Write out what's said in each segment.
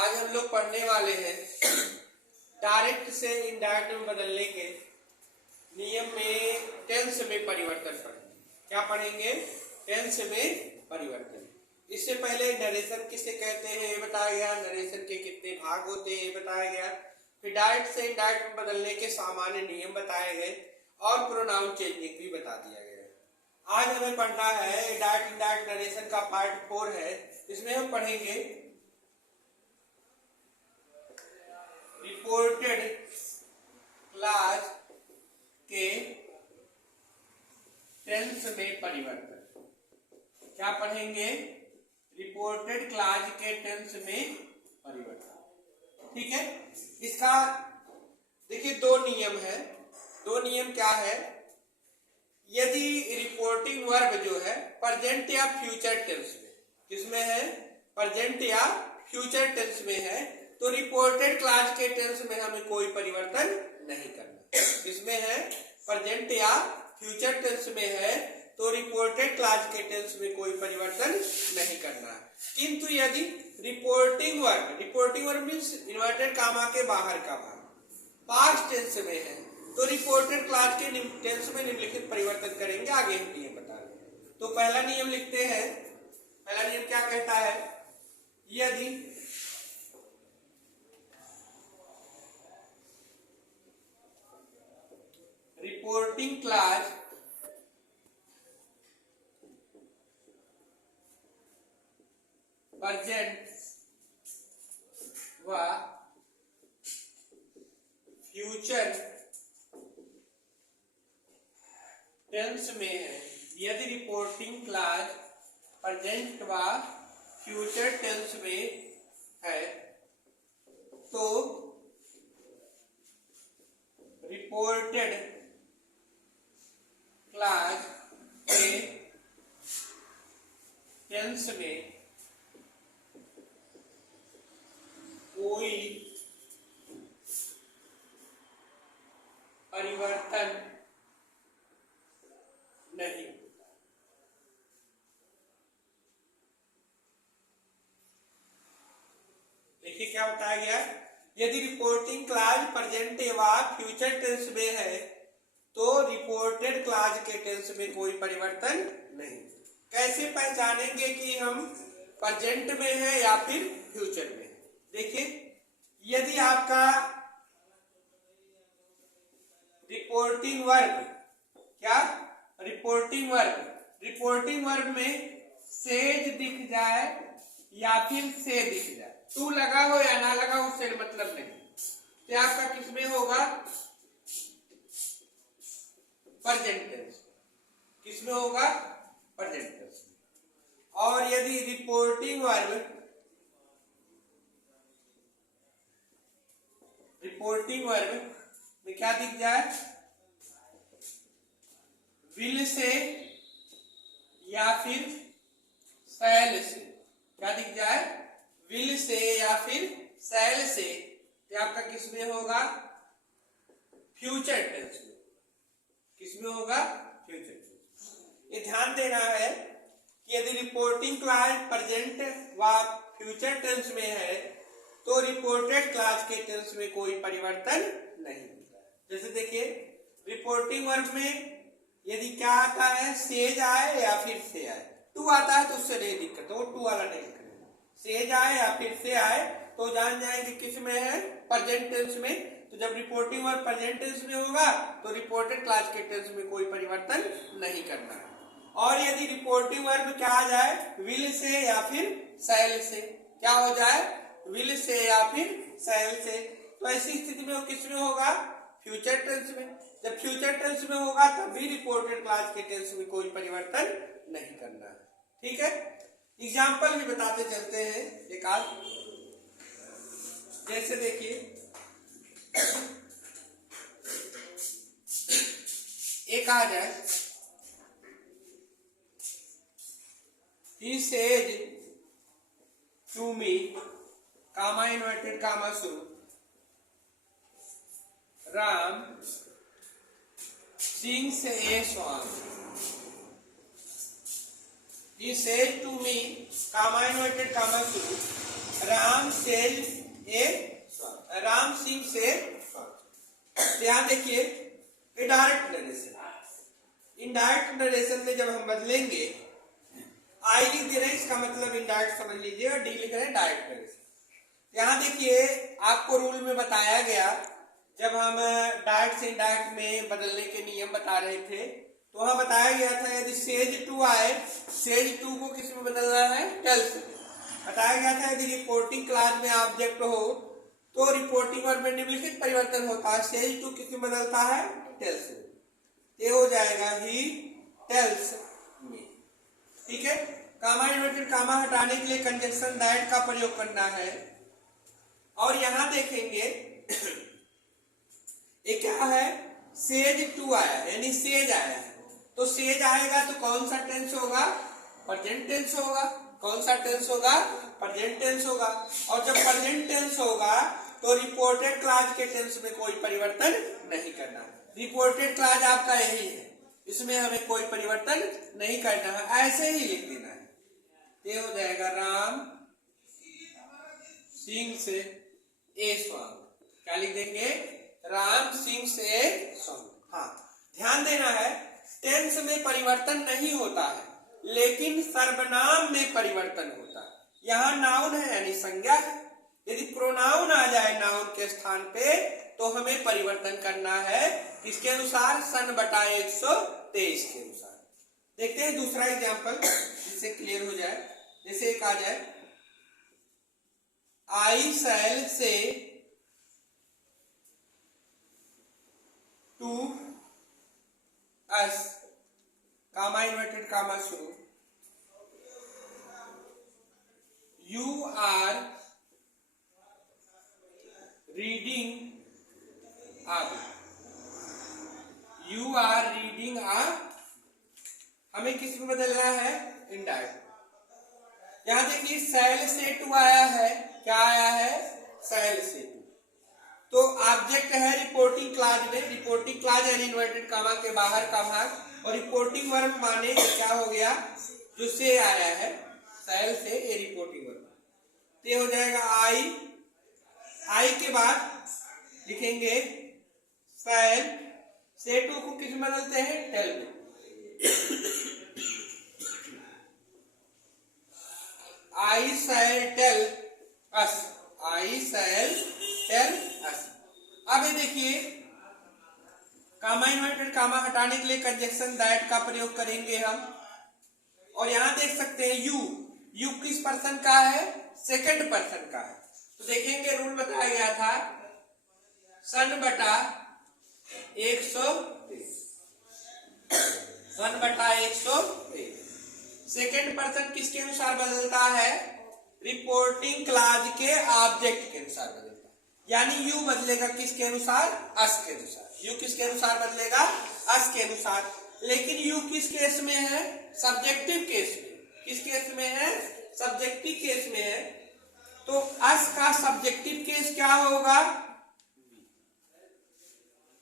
आज हम लोग पढ़ने वाले हैं डायरेक्ट से इनडायरेक्ट में बदलने के नियम में टेंस में परिवर्तन पढ़ेंगे। क्या पढ़ेंगे? टेंस में परिवर्तन। इससे पहले नरेशन किसे कहते हैं ये बताया गया, नरेशन के कितने भाग होते हैं ये बताया गया, फिर डायरेक्ट से इनडायरेक्ट में बदलने के सामान्य नियम बताए गए और प्रोनाउन चेंजिंग भी बता दिया गया। आज हमें पढ़ना है डायरेक्ट इनडायरेक्ट नरेशन का पार्ट 4 है। इसमें हम पढ़ेंगे रिपोर्टेड क्लास के टेंस में परिवर्तन। क्या पढ़ेंगे? रिपोर्टेड क्लास के टेंस में परिवर्तन। ठीक है। इसका देखिए दो नियम है। दो नियम क्या है? यदि रिपोर्टिंग वर्ब जो है प्रेजेंट या फ्यूचर टेंस में, किसमें है? प्रेजेंट या फ्यूचर टेंस में है तो रिपोर्टेड क्लास के टेंस में हमें कोई परिवर्तन नहीं करना। इसमें है प्रेजेंट या फ्यूचर टेंस में है तो रिपोर्टेड क्लास के टेंस में कोई परिवर्तन नहीं करना है। किंतु यदि reporting verb means inverted comma के बाहर का भाग पास्ट टेंस में है तो रिपोर्टेड क्लास के टेंस में निम्नलिखित परिवर्तन करेंगे। आगे हम नियम बता रहे हैं। तो पहला नियम लिखते हैं। पहला नियम क्या कहता है? यदि रिपोर्टिंग क्लास प्रेजेंट व फ्यूचर टेंस में है, यदि रिपोर्टिंग क्लास प्रेजेंट व फ्यूचर टेंस में है तो रिपोर्टेड क्लास के टेंस में कोई परिवर्तन नहीं। देखिए क्या बताया गया? यदि रिपोर्टिंग क्लास प्रेजेंट व फ्यूचर टेंस में है तो रिपोर्टेड क्लास के टेंस में कोई परिवर्तन नहीं। कैसे पहचानेंगे कि हम प्रेजेंट में है या फिर फ्यूचर में? देखिए यदि आपका रिपोर्टिंग वर्ब में सेज दिख जाए या फिर से दिख जाए, टू लगा हो या ना लगा हो उससे मतलब नहीं, तो आपका किसमें होगा? Present tense. किसमें होगा? Present tense. और यदि रिपोर्टिंग वर्ब में क्या दिख जाए? विल से या फिर शैल से। क्या दिख जाए? विल से या फिर शैल से, तो आपका किसमें होगा? फ्यूचर टेंस में। किसमें होगा? Future tense. ये ध्यान देना है कि यदि रिपोर्टिंग क्लास प्रेजेंट व फ्यूचर टेंस में है तो रिपोर्टेड क्लास के टेंस में कोई परिवर्तन नहीं होता है। जैसे देखिए रिपोर्टिंग वर्ब में यदि क्या आता है? सेज आए या फिर से आए। टू आता है तो उससे नहीं दिक्कत, वो टू वाला नहीं करेगा। सेज आए या फिर से आए तो जान जाएंगे किस में है? प्रेजेंट टेंस में। तो जब रिपोर्टिंग वर्ब प्रेजेंट टेंस में होगा तो रिपोर्टेड क्लास के टेंस में कोई परिवर्तन नहीं करना है। और यदि रिपोर्टिंग वर्ब क्या आ जाए? विल से या फिर शैल से। क्या हो जाए? विल से या फिर शैल से, तो ऐसी स्थिति में वो किसमें होगा? फ्यूचर टेंस में। जब फ्यूचर टेंस में होगा तब भी रिपोर्टेड क्लास के टेंस में कोई परिवर्तन नहीं करना है। ठीक है। एग्जाम्पल भी बताते चलते हैं एक आध। जैसे देखिए एक आ जाए, he said to me, comma inverted comma शुरू, Ram sings a song. He said to me, comma inverted comma शुरू, राम सेज ए स्वांग, राम सिंह से स्वांग। यहाँ देखिए इनडायरेक्ट नरेशन, इनडायरेक्ट नरेशन में जब हम बदलेंगे, आई लिख दे रहे हैं इसका मतलब इनडायरेक्ट समझ लीजिए, और डी लिख रहे हैं डायरेक्ट नरेशन। यहाँ देखिए आपको रूल में बताया गया, जब हम डायरेक्ट से इनडायरेक्ट में बदलने के नियम बता रहे थे, तो वहां बताया गया था यदि सेज टू आए, सेज टू को किस में बदलना है, टेल से। बताया गया था यदि रिपोर्टिंग क्लास में ऑब्जेक्ट हो तो रिपोर्टिंग वर्ब में निम्नलिखित परिवर्तन होता है, सेज टू किस में बदलता है, टेल से। ये हो जाएगा ही टेल्स में। ठीक है, कामा इन्वर्टेड कामा हटाने के लिए कंजंक्शन दैट का प्रयोग करना है। और यहां देखेंगे ये क्या है, सेज टू आया यानी सेज आया है, तो सेज आएगा तो कौन सा टेंस होगा, प्रेजेंट टेंस होगा। कौन सा टेंस होगा, प्रेजेंट टेंस होगा। और जब प्रेजेंट टेंस होगा तो रिपोर्टेड क्लॉज के टेंस में कोई परिवर्तन नहीं करना। रिपोर्टेड क्लॉज आपका यही है, इसमें हमें कोई परिवर्तन नहीं करना है, ऐसे ही लिख देना है। ये हो जाएगा राम सिंह से ए स्वांग। क्या लिख देंगे, राम सिंह से स्वांग। हाँ, ध्यान देना है टेंस में परिवर्तन नहीं होता है, लेकिन सर्वनाम में परिवर्तन होता है। यहाँ नाउन है यानी संज्ञा है, यदि प्रोनाउन आ जाए नाउन के स्थान पे तो हमें परिवर्तन करना है, किसके अनुसार, सन बटा 123 के अनुसार। देखते हैं दूसरा एग्जाम्पल जिससे क्लियर हो जाए। जैसे एक आ जाए, आई शैल से to us, comma inverted comma शुरू, you are reading a, you are reading a, हमें किस में बदलना है, इनडायरेक्ट। यहां देखिए शैल से टू आया है, क्या आया है, शैल से टू, तो ऑब्जेक्ट है रिपोर्टिंग क्लॉज में। रिपोर्टिंग क्लॉज यानी इन्वर्टेड कामा के बाहर का भाग, और रिपोर्टिंग वर्ब माने क्या हो गया, जो से आया है शैल से, ये रिपोर्टिंग वर्ब। ये हो जाएगा आई, आई के बाद लिखेंगे शैल से टू को किस में बदलते हैं, टेल में। आई शैल टेल अस, आई शैल टेल अस। अब ये देखिए कामा इन्वर्टेड कामा हटाने के लिए कंजंक्शन दैट का प्रयोग करेंगे हम। और यहां देख सकते हैं यू, यू किस पर्सन का है, सेकंड पर्सन का है। तो देखेंगे रूल बताया गया था, सन बटा 123, सन बटा 123। सेकंड पर्सन किसके अनुसार बदलता है, रिपोर्टिंग क्लॉज के ऑब्जेक्ट के अनुसार बदलता है। यानी यू बदलेगा किसके अनुसार, अस के अनुसार। यू किसके अनुसार बदलेगा, अस के अनुसार। लेकिन यू किस केस में है, सब्जेक्टिव केस में। किस केस में है, सब्जेक्टिव केस में है। तो अस का सब्जेक्टिव केस क्या होगा,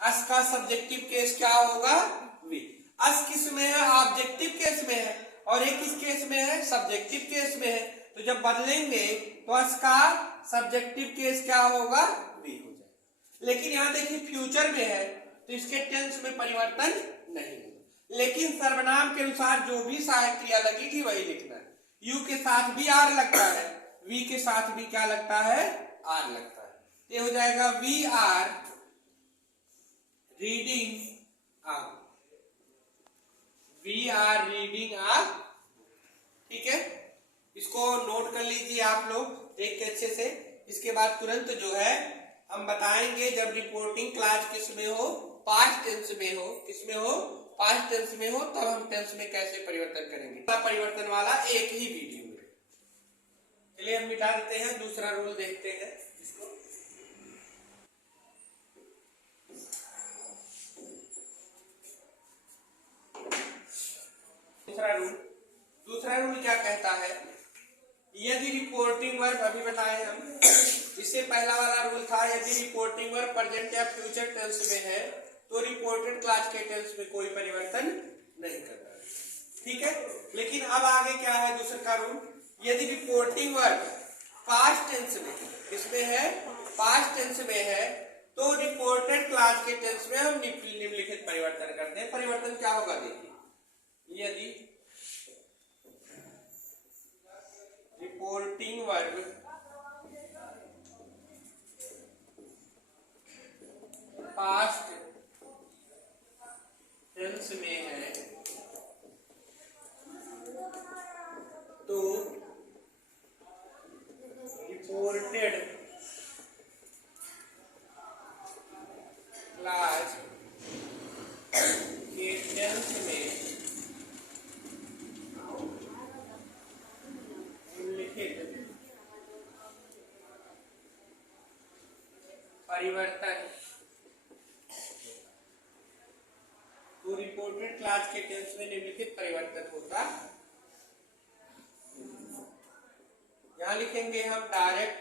अस का सब्जेक्टिव केस क्या होगा, वी। अस किस में है, ऑब्जेक्टिव केस में है, और एक किस केस में है, सब्जेक्टिव केस में है। तो जब बदलेंगे तो अस का सब्जेक्टिव केस क्या होगा, वी हो जाएगा। लेकिन यहां देखिए फ्यूचर में है तो इसके टेंस में परिवर्तन नहीं होगा, लेकिन सर्वनाम के अनुसार जो भी सहायक क्रिया लगेगी वही लिखना है। यू के साथ भी आर लगता है, वी के साथ भी क्या लगता है, आर लगता है। ये हो जाएगा we are reading a, we are reading a. ठीक है, इसको नोट कर लीजिए आप लोग देख के अच्छे से। इसके बाद तुरंत जो है हम बताएंगे जब रिपोर्टिंग क्लॉज किस में हो, पास्ट टेंस में हो, किस में हो, पास्ट टेंस में हो, तब हम टेंस में कैसे परिवर्तन करेंगे। परिवर्तन वाला एक ही वीडियो में। चलिए हम मिटा देते हैं, दूसरा रूल देखते हैं इसको। दूसरा रूल क्या कहता है, यदि रिपोर्टिंग वर्ब, अभी बताए हम, इससे पहला वाला रूल था यदि रिपोर्टिंग वर्ब प्रेजेंट या फ्यूचर टेंस में है तो रिपोर्टेड क्लॉज के टेंस में कोई परिवर्तन नहीं करना। ठीक है, लेकिन अब आगे क्या है दूसरा का रूल, यदि रिपोर्टिंग वर्ब पास्ट टेंस में, इसमें है पास्ट टेंस में है, तो रिपोर्टेड क्लास के टेंस में हम निम्नलिखित परिवर्तन करते हैं। परिवर्तन क्या होगा देखिए, यदि रिपोर्टिंग वर्ब पास्ट टेंस में है तो रिपोर्टेड क्लास के टेंस में निम्नलिखित परिवर्तन, तो रिपोर्टेड क्लास के टेंस में निम्नलिखित परिवर्तन होगा। यहां लिखेंगे हम डायरेक्ट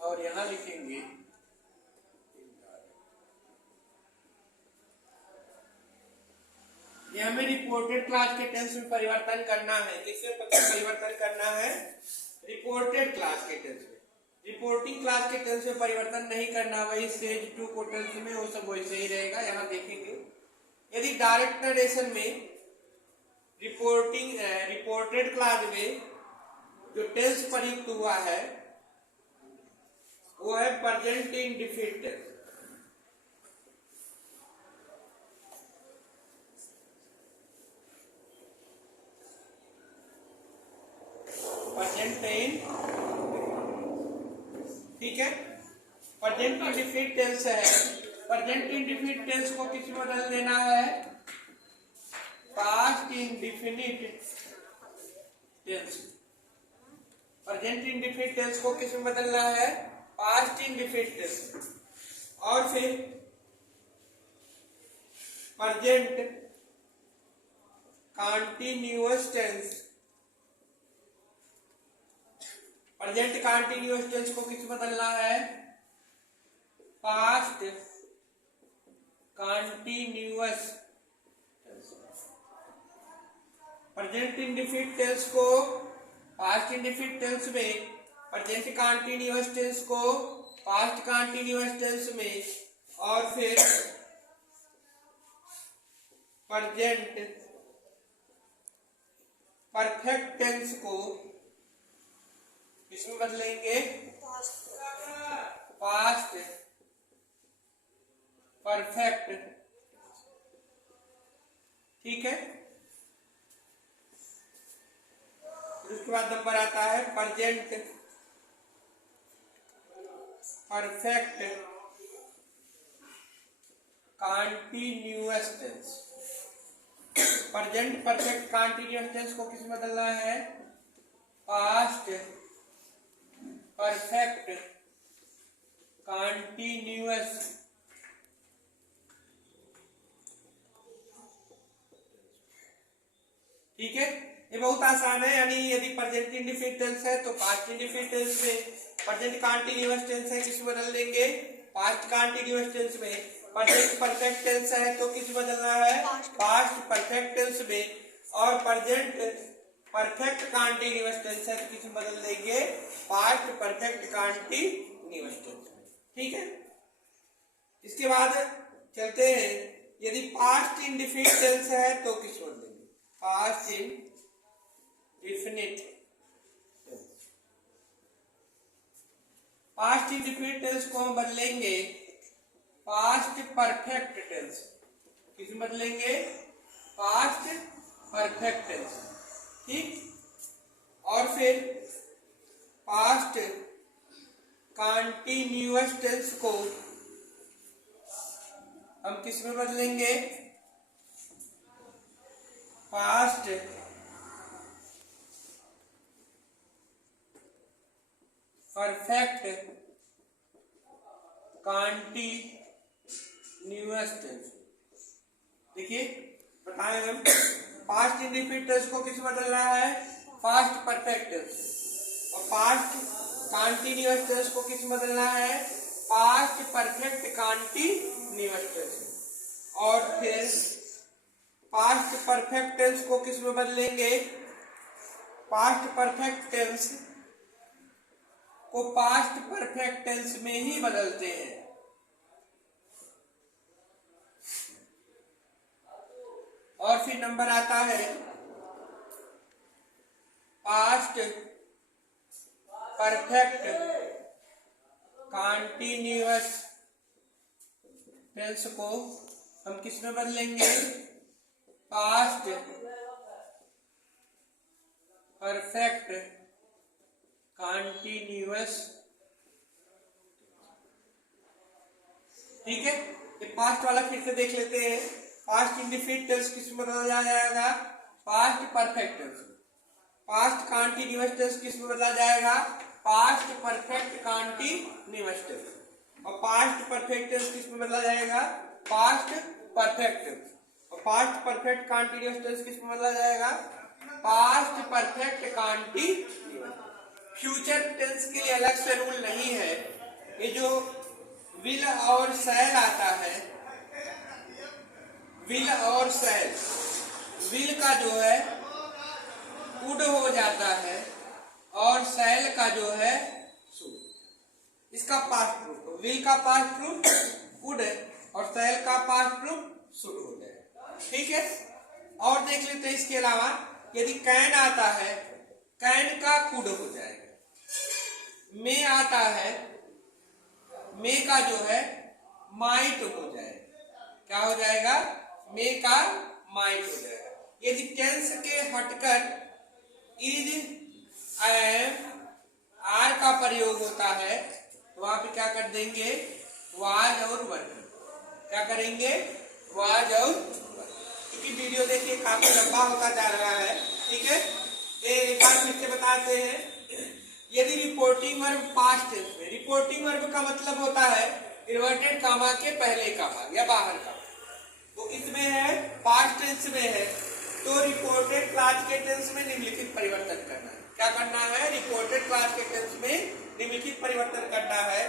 और यहां लिखेंगे ये हमें रिपोर्टेड क्लास के टेंस में परिवर्तन करना है। किससे परिवर्तन करना है? रिपोर्टेड क्लास के टेंस में। रिपोर्टिंग क्लास के टेंस में परिवर्तन नहीं करना, वही स्टेज 2 को टेंस में वो सब वैसे ही रहेगा। यहाँ देखेंगे यदि डायरेक्ट नरेशन में रिपोर्टेड क्लास में जो टेंस प्रयुक्त हुआ है वो है प्रेजेंट इंडेफिनिट टेंस। ठीक है, प्रेजेंट इंडेफिनिट टेंस है। प्रेजेंट इंडेफिनिट टेंस को किस में बदल देना है? Past indefinite tense. Present indefinite tense को किस में बदलना है? Past indefinite tense. और फिर present continuous tense, present continuous tense को किस में बदलना है? Past continuous. Present indefinite tense को पास्ट इंडेफिनिट टेंस में, प्रेजेंट कंटीन्यूअस टेंस को पास्ट कंटीन्यूअस टेंस में, और फिर प्रेजेंट परफेक्ट टेंस को इसमें बदलेंगे पास्ट परफेक्ट। ठीक है, उसके बाद नंबर आता है present perfect continuous tense. Present perfect continuous tense को किस में बदलना है? Past perfect continuous. ठीक है, ये बहुत आसान है। यानी यदि प्रेजेंट इंडेफिनिट टेंस है तो पास्ट इंडेफिनिट टेंस में, प्रेजेंट कंटीन्यूअस टेंस है किस बदल देंगे? पास्ट कंटीन्यूअस टेंस में। प्रेजेंट परफेक्ट टेंस है तो किस बदलना है? पास्ट परफेक्ट टेंस में। और प्रेजेंट परफेक्ट कंटीन्यूअस टेंस है तो किस बदल देंगे? पास्ट परफेक्ट कंटीन्यूअस टेंस में। ठीक है, इसके बाद चलते हैं, यदि पास्ट इंडेफिनिट टेंस है तो किस बदल देंगे? Past indefinite. Past indefinite tense को हम बदलेंगे पास्ट परफेक्ट टेंस। किस में बदलेंगे? Past perfect tense. ठीक, और फिर पास्ट कंटीन्यूअस टेंस को हम किस में बदलेंगे? Past perfect continuous tense. देखिए बताएं हम, पास्ट इंडेफिनिट टेंस को किस बदलना है? Past perfect tense. और पास्ट कंटीन्यूअस टेंस को किस बदलना है? Past perfect continuous tense. और फिर पास्ट परफेक्ट टेंस को किस में बदलेंगे? पास्ट परफेक्ट टेंस को पास्ट परफेक्ट टेंस में ही बदलते हैं। और फिर नंबर आता है पास्ट परफेक्ट कॉन्टिन्यूअस टेंस को हम किस में बदलेंगे? Past perfect continuous. ठीक है, ये पास्ट वाला फिर से देख लेते हैं। पास्ट इंडेफिनिट टेंस किस में बदला जाएगा? Past perfect tense. Past continuous tense किस में बदला जाएगा? Past perfect continuous tense. और पास्ट परफेक्ट टेंस किस में बदला जाएगा? Past perfect tense. और पास्ट परफेक्ट कॉन्टिन्यूअस टेंस किस में बदला जाएगा? Past perfect continuous. Future tense के लिए अलग से रूल नहीं है। ये जो विल और शैल आता है, विल और शैल, विल का जो है वुड हो जाता है और शैल का जो है शुड। इसका पास्ट प्रूफ, विल का पास्ट प्रूफ वुड है और शैल का पास्ट प्रूफ शुड हो जाएगा। ठीक है, और देख लेते हैं इसके अलावा यदि कैन आता है, कैन का कुड हो जाएगा। मे आता है, मे का जो है माइट हो जाएगा। क्या हो जाएगा? मे का माइट हो जाएगा। यदि टेंस के हटकर इज, एम, आर का प्रयोग होता है तो वहां पे क्या कर देंगे? वाज और वर। क्या करेंगे? वाज और वर। क्योंकि वीडियो देखिए काफी लंबा होता जा रहा है। ठीक है, एक बार फिर से बताते हैं। यदि रिपोर्टिंग वर्ब पास्ट टेंस में, रिपोर्टिंग वर्ब का मतलब होता है इन्वर्टेड कामा के पहले का भाग या बाहर का, तो इसमें है पास्ट टेंस में है, तो रिपोर्टेड क्लास के टेंस में निम्नलिखित परिवर्तन करना है। क्या करना है? रिपोर्टेड क्लास के टेंस में निम्नलिखित परिवर्तन करना है,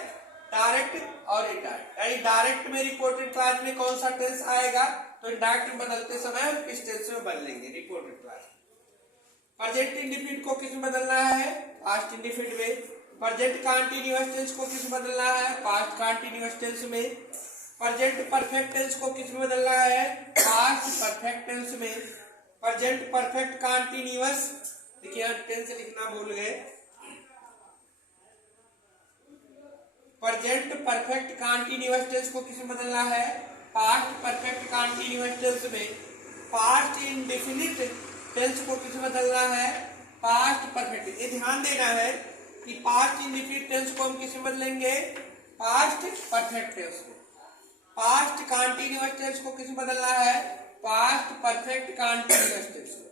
डायरेक्ट और इनडायरेक्ट। यानी डायरेक्ट में रिपोर्टेड क्लास में कौन सा टेंस आएगा, तो इनडायरेक्ट में बदलते समय हम किस टेंस में बदलेंगे? Reported class. प्रेजेंट इंडेफिनिट को किस में बदलना है? पास्ट इंडेफिनिट में। प्रेजेंट कंटीन्यूअस टेंस को किस में बदलना है? पास्ट कंटीन्यूअस टेंस में। प्रेजेंट परफेक्ट टेंस को किस में बदलना है? पास्ट परफेक्ट टेंस में। प्रेजेंट परफेक्ट कंटीन्यूअस, देखिए टेंस लिखना भूल गए। प्रेजेंट परफेक्ट कंटीन्यूअस टेंस को किस में बदलना है? पास्ट परफेक्ट कंटीन्यूअस टेंस में। पास्ट इंडेफिनिट टेंस को किस में बदलना है? Past perfect. ये ध्यान देना है कि पास्ट इंडेफिनिट टेंस को हम किस में बदलेंगे? पास्ट परफेक्ट टेंस में। पास्ट कंटीन्यूअस टेंस को किस में बदलना है? पास्ट परफेक्ट कंटीन्यूअस टेंस में।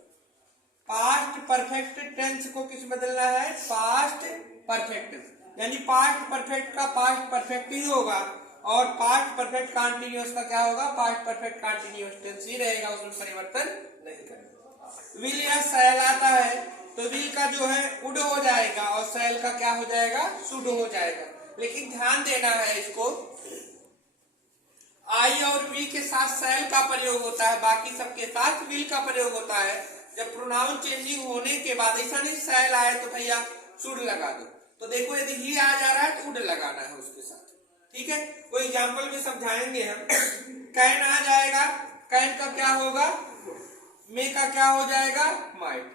पास्ट परफेक्ट टेंस को किस में बदलना है? Past perfect tense. यानी पास्ट परफेक्ट का पास्ट परफेक्ट ही होगा और पास्ट परफेक्ट कंटीन्यूअस का क्या होगा? पास्ट परफेक्ट कंटीन्यूअस टेंस ही रहेगा, उसमें परिवर्तन नहीं करना। विल या शैल आता है तो विल का जो है वुड हो जाएगा और शैल का क्या हो जाएगा? शुड हो जाएगा। लेकिन ध्यान देना है इसको, आई और वी के साथ शैल का प्रयोग होता है, बाकी सबके साथ विल का प्रयोग होता है। जब प्रोनाउन चेंजिंग होने के बाद ऐसा नहीं शैल आए तो भैया शुड लगा दो। तो देखो यदि ही आ जा रहा है तो वुड लगाना है उसके साथ। ठीक है, कोई एग्जाम्पल भी समझाएंगे हम। कैन आ जाएगा, कैन का क्या होगा? मे का क्या हो जाएगा? माइट।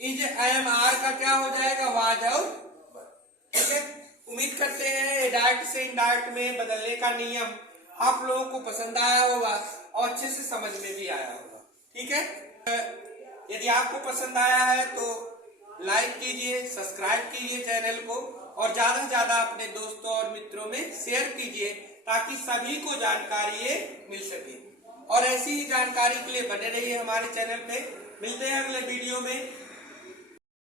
इज, एम, आर का क्या हो जाएगा? वाज और वर। ठीक है, उम्मीद करते हैं डायरेक्ट से इनडायरेक्ट में बदलने का नियम आप लोगों को पसंद आया होगा और अच्छे से समझ में भी आया होगा। ठीक है, यदि आपको पसंद आया है तो लाइक कीजिए, सब्सक्राइब कीजिए चैनल को और ज्यादा से ज्यादा अपने दोस्तों और मित्रों में शेयर कीजिए ताकि सभी को जानकारी ये मिल सके। और ऐसी ही जानकारी के लिए बने रहिए हमारे चैनल पे। मिलते हैं अगले वीडियो में।